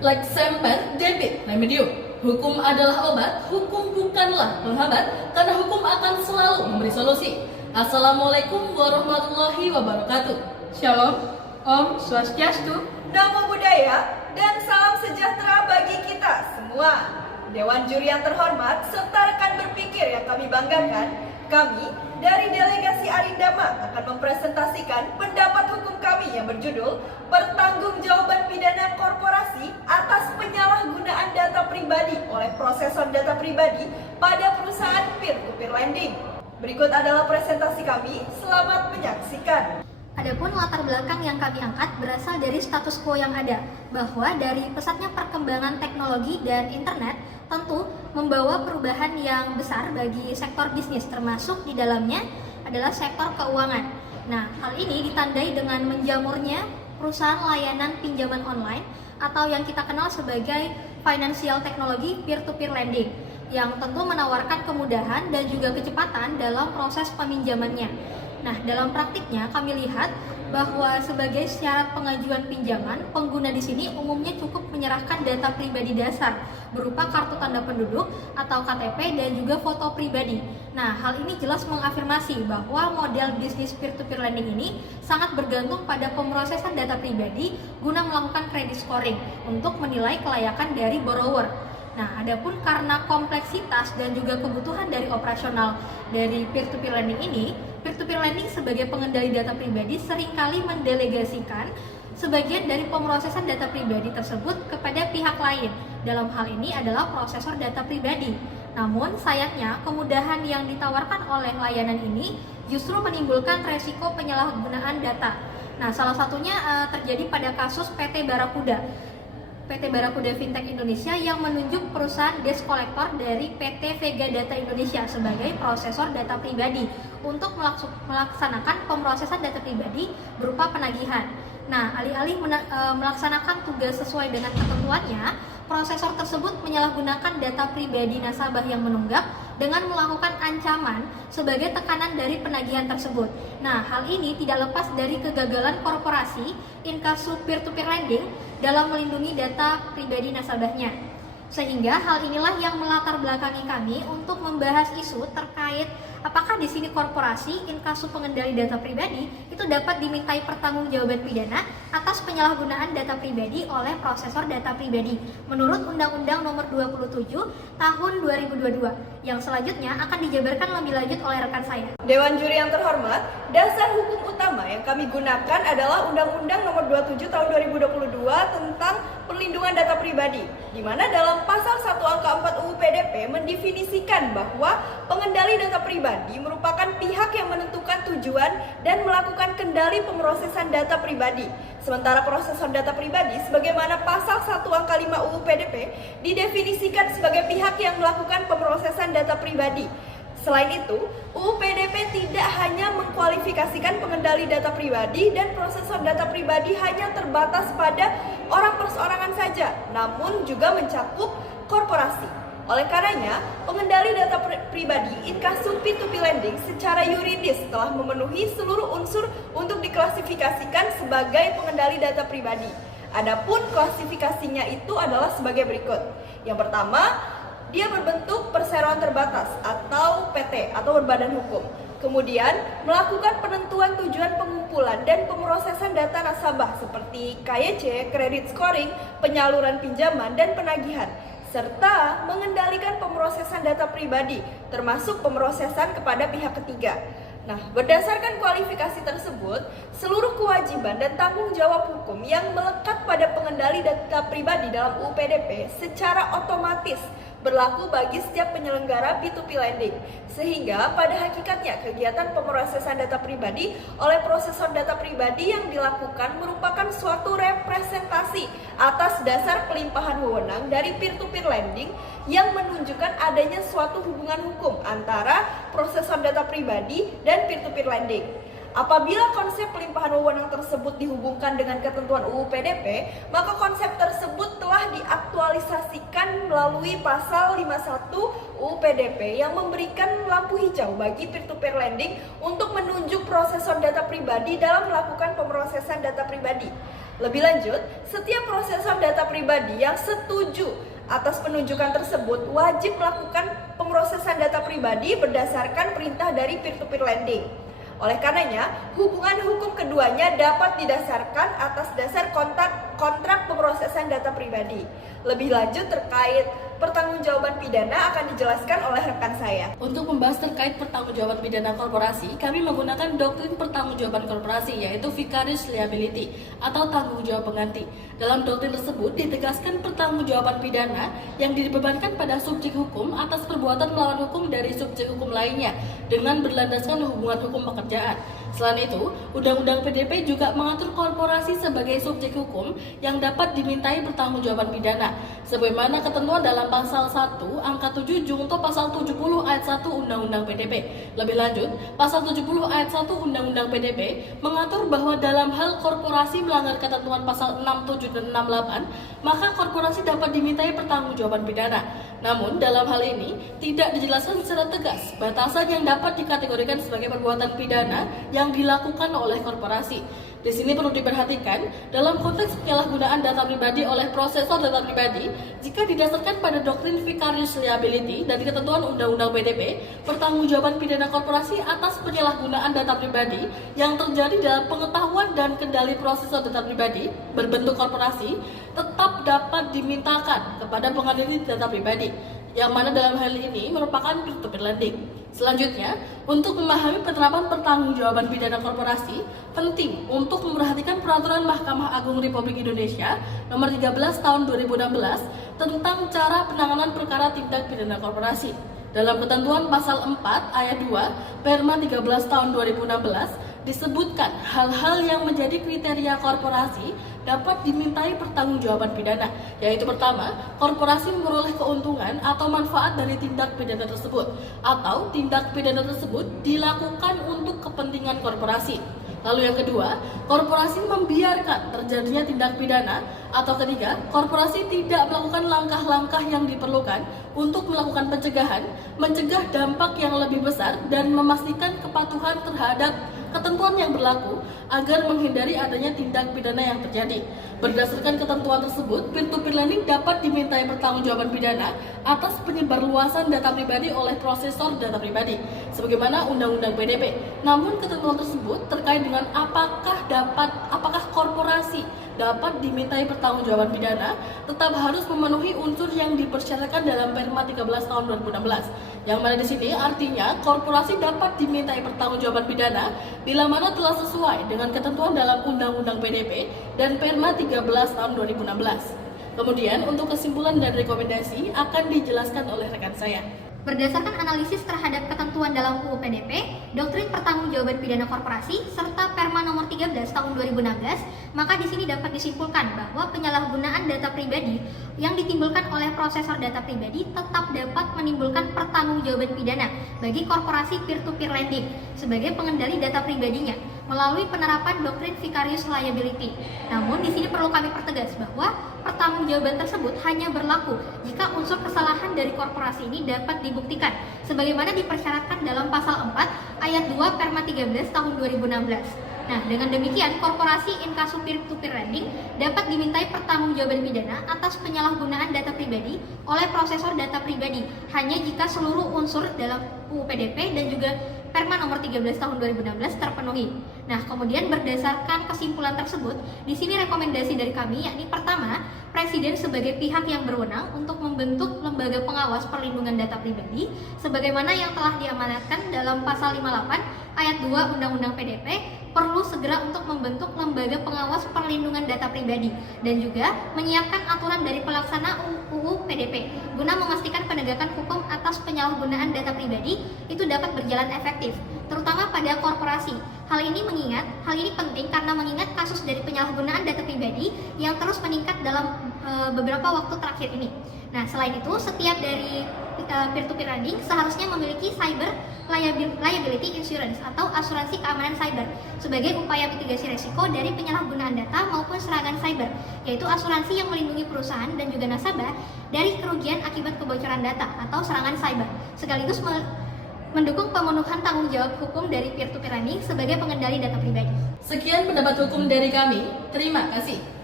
Like semper debit remedium. Hukum adalah obat, hukum bukanlah penghambat, karena hukum akan selalu memberi solusi. Assalamualaikum warahmatullahi wabarakatuh. Shalom, Om Swastiastu, Namo Buddhaya, dan salam sejahtera bagi kita semua. Dewan juri yang terhormat serta rekan berpikir yang kami banggakan, kami dari Delegasi Arindama akan mempresentasikan pendapat hukum kami yang berjudul Pertanggungjawaban Pidana Korporasi atas penyalahgunaan data pribadi oleh prosesor data pribadi pada perusahaan peer-to-peer lending. Berikut adalah presentasi kami, selamat menyaksikan. Adapun latar belakang yang kami angkat berasal dari status quo yang ada, bahwa dari pesatnya perkembangan teknologi dan internet tentu membawa perubahan yang besar bagi sektor bisnis, termasuk di dalamnya adalah sektor keuangan. Nah, hal ini ditandai dengan menjamurnya perusahaan layanan pinjaman online atau yang kita kenal sebagai financial technology peer-to-peer lending, yang tentu menawarkan kemudahan dan juga kecepatan dalam proses peminjamannya. Nah, dalam praktiknya kami lihat bahwa sebagai syarat pengajuan pinjaman, pengguna di sini umumnya cukup menyerahkan data pribadi dasar berupa kartu tanda penduduk atau KTP dan juga foto pribadi. Nah, hal ini jelas mengafirmasi bahwa model bisnis peer-to-peer lending ini sangat bergantung pada pemrosesan data pribadi guna melakukan credit scoring untuk menilai kelayakan dari borrower. Nah, adapun karena kompleksitas dan juga kebutuhan dari operasional dari peer-to-peer lending ini, peer-to-peer lending sebagai pengendali data pribadi seringkali mendelegasikan sebagian dari pemrosesan data pribadi tersebut kepada pihak lain. Dalam hal ini adalah prosesor data pribadi. Namun, sayangnya kemudahan yang ditawarkan oleh layanan ini justru menimbulkan resiko penyalahgunaan data. Nah, salah satunya terjadi pada kasus PT Barakuda Fintech Indonesia yang menunjuk perusahaan desk collector dari PT Vega Data Indonesia sebagai prosesor data pribadi untuk melaksanakan pemrosesan data pribadi berupa penagihan. Nah, alih-alih melaksanakan tugas sesuai dengan ketentuannya, prosesor tersebut menyalahgunakan data pribadi nasabah yang menunggak dengan melakukan ancaman sebagai tekanan dari penagihan tersebut. Nah, hal ini tidak lepas dari kegagalan korporasi inkasu peer-to-peer lending dalam melindungi data pribadi nasabahnya. Sehingga hal inilah yang melatar belakangi kami untuk membahas isu terkait apakah di sini korporasi inkasu pengendali data pribadi itu dapat dimintai pertanggungjawaban pidana atas penyalahgunaan data pribadi oleh prosesor data pribadi menurut Undang-Undang Nomor 27 Tahun 2022 yang selanjutnya akan dijabarkan lebih lanjut oleh rekan saya. Dewan juri yang terhormat, dasar hukum utama yang kami gunakan adalah Undang-Undang Nomor 27 Tahun 2022 tentang perlindungan data pribadi, di mana dalam pasal 1 angka 4 UU PDP mendefinisikan bahwa pengendali data pribadi merupakan pihak yang menentukan tujuan dan melakukan kendali pemrosesan data pribadi. Sementara prosesor data pribadi sebagaimana pasal 1 angka 5 UU PDP didefinisikan sebagai pihak yang melakukan pemrosesan data pribadi. Selain itu, UU PDP tidak hanya mengkualifikasikan pengendali data pribadi dan prosesor data pribadi hanya terbatas pada orang perseorangan saja, namun juga mencakup korporasi. Oleh karenanya, pengendali data pribadi inkasu P2P lending secara yuridis telah memenuhi seluruh unsur untuk diklasifikasikan sebagai pengendali data pribadi. Adapun klasifikasinya itu adalah sebagai berikut. Yang pertama, dia berbentuk perseroan terbatas atau PT atau berbadan hukum. Kemudian, melakukan penentuan tujuan pengumpulan dan pemrosesan data nasabah seperti KYC, credit scoring, penyaluran pinjaman, dan penagihan, serta mengendalikan pemrosesan data pribadi, termasuk pemrosesan kepada pihak ketiga. Nah, berdasarkan kualifikasi tersebut, seluruh kewajiban dan tanggung jawab hukum yang melekat pada pengendali data pribadi dalam UU PDP secara otomatis berlaku bagi setiap penyelenggara P2P lending. Sehingga pada hakikatnya kegiatan pemrosesan data pribadi oleh prosesor data pribadi yang dilakukan merupakan suatu representasi atas dasar pelimpahan wewenang dari peer-to-peer lending yang menunjukkan adanya suatu hubungan hukum antara prosesor data pribadi dan peer-to-peer lending. Apabila konsep pelimpahan wewenang tersebut dihubungkan dengan ketentuan UU PDP, maka konsep tersebut telah diaktualisasikan melalui pasal 51 UU PDP yang memberikan lampu hijau bagi peer-to-peer lending untuk menunjuk prosesor data pribadi dalam melakukan pemrosesan data pribadi. Lebih lanjut, setiap prosesor data pribadi yang setuju atas penunjukan tersebut wajib melakukan pemrosesan data pribadi berdasarkan perintah dari peer-to-peer lending. Oleh karenanya, hubungan hukum keduanya dapat didasarkan atas dasar kontrak pemrosesan data pribadi. Lebih lanjut terkait pertanggungjawaban pidana akan dijelaskan oleh rekan saya. Untuk membahas terkait pertanggungjawaban pidana korporasi, kami menggunakan doktrin pertanggungjawaban korporasi, yaitu vicarious liability atau tanggung jawab pengganti. Dalam doktrin tersebut ditegaskan pertanggungjawaban pidana yang dibebankan pada subjek hukum atas perbuatan melawan hukum dari subjek hukum lainnya dengan berlandaskan hubungan hukum pekerjaan. Selain itu, Undang-Undang PDP juga mengatur korporasi sebagai subjek hukum yang dapat dimintai pertanggungjawaban pidana, sebagaimana ketentuan dalam pasal 1 angka 7 junto pasal 70 ayat 1 Undang-Undang PDP. Lebih lanjut, pasal 70 ayat 1 Undang-Undang PDP mengatur bahwa dalam hal korporasi melanggar ketentuan pasal 6, 7, dan 68, maka korporasi dapat dimintai pertanggungjawaban pidana. Namun, dalam hal ini tidak dijelaskan secara tegas batasan yang dapat dikategorikan sebagai perbuatan pidana yang dilakukan oleh korporasi. Di sini perlu diperhatikan dalam konteks penyalahgunaan data pribadi oleh prosesor data pribadi, jika didasarkan pada doktrin vicarious liability dari ketentuan Undang-Undang PDP, pertanggungjawaban pidana korporasi atas penyalahgunaan data pribadi yang terjadi dalam pengetahuan dan kendali prosesor data pribadi berbentuk korporasi tetap dapat dimintakan kepada pengadil data pribadi, yang mana dalam hal ini merupakan peer-to-peer lending. Selanjutnya, untuk memahami penerapan pertanggungjawaban pidana korporasi, penting untuk memperhatikan peraturan Mahkamah Agung Republik Indonesia nomor 13 tahun 2016 tentang cara penanganan perkara tindak pidana korporasi. Dalam ketentuan pasal 4 ayat 2 Perma 13 tahun 2016 disebutkan hal-hal yang menjadi kriteria korporasi dapat dimintai pertanggungjawaban pidana, yaitu pertama, korporasi memperoleh keuntungan atau manfaat dari tindak pidana tersebut, atau tindak pidana tersebut dilakukan untuk kepentingan korporasi. Lalu yang kedua, korporasi membiarkan terjadinya tindak pidana, atau ketiga, korporasi tidak melakukan langkah-langkah yang diperlukan untuk melakukan pencegahan, mencegah dampak yang lebih besar dan memastikan kepatuhan terhadap ketentuan yang berlaku agar menghindari adanya tindak pidana yang terjadi. Berdasarkan ketentuan tersebut, peer-to-peer lending dapat dimintai pertanggungjawaban pidana atas penyebarluasan data pribadi oleh prosesor data pribadi, sebagaimana Undang-Undang PDP. Namun ketentuan tersebut terkait dengan apakah korporasi dapat dimintai pertanggungjawaban pidana tetap harus memenuhi unsur yang dipersyaratkan dalam Perma 13 tahun 2016. Yang mana di sini artinya korporasi dapat dimintai pertanggungjawaban pidana bila mana telah sesuai dengan ketentuan dalam Undang-Undang PDP dan Perma 13 tahun 2016. Kemudian untuk kesimpulan dan rekomendasi akan dijelaskan oleh rekan saya. Berdasarkan analisis terhadap ketentuan dalam UU PDP, doktrin pertanggungjawaban pidana korporasi, serta Perma nomor 13 tahun 2016, maka di sini dapat disimpulkan bahwa penyalahgunaan data pribadi yang ditimbulkan oleh prosesor data pribadi tetap dapat menimbulkan pertanggungjawaban pidana bagi korporasi peer-to-peer lending sebagai pengendali data pribadinya melalui penerapan doktrin vicarious liability. Namun di sini perlu kami pertegas bahwa pertanggungjawaban tersebut hanya berlaku jika unsur kesalahan dari korporasi ini dapat dibuktikan sebagaimana dipersyaratkan dalam pasal 4 ayat 2 Perma 13 tahun 2016. Nah, dengan demikian korporasi in casu peer-to-peer lending dapat dimintai pertanggungjawaban pidana atas penyalahgunaan data pribadi oleh prosesor data pribadi hanya jika seluruh unsur dalam UU PDP dan juga Perma nomor 13 tahun 2016 terpenuhi. Nah, kemudian berdasarkan kesimpulan tersebut, di sini rekomendasi dari kami yakni pertama, Presiden sebagai pihak yang berwenang untuk membentuk lembaga pengawas perlindungan data pribadi sebagaimana yang telah diamanatkan dalam pasal 58 ayat 2 Undang-Undang PDP perlu segera untuk membentuk lembaga pengawas perlindungan data pribadi dan juga menyiapkan aturan dari pelaksana UU PDP guna memastikan penegakan hukum atas penyalahgunaan data pribadi itu dapat berjalan efektif, terutama pada korporasi. Hal ini penting karena mengingat kasus dari penyalahgunaan data pribadi yang terus meningkat dalam beberapa waktu terakhir ini. Nah, selain itu, setiap dari peer-to-peer lending seharusnya memiliki cyber liability insurance atau asuransi keamanan cyber sebagai upaya mitigasi resiko dari penyalahgunaan data maupun serangan cyber, yaitu asuransi yang melindungi perusahaan dan juga nasabah dari kerugian akibat kebocoran data atau serangan cyber, sekaligus mendukung pemenuhan tanggung jawab hukum dari peer-to-peer lending sebagai pengendali data pribadi. Sekian pendapat hukum dari kami. Terima kasih.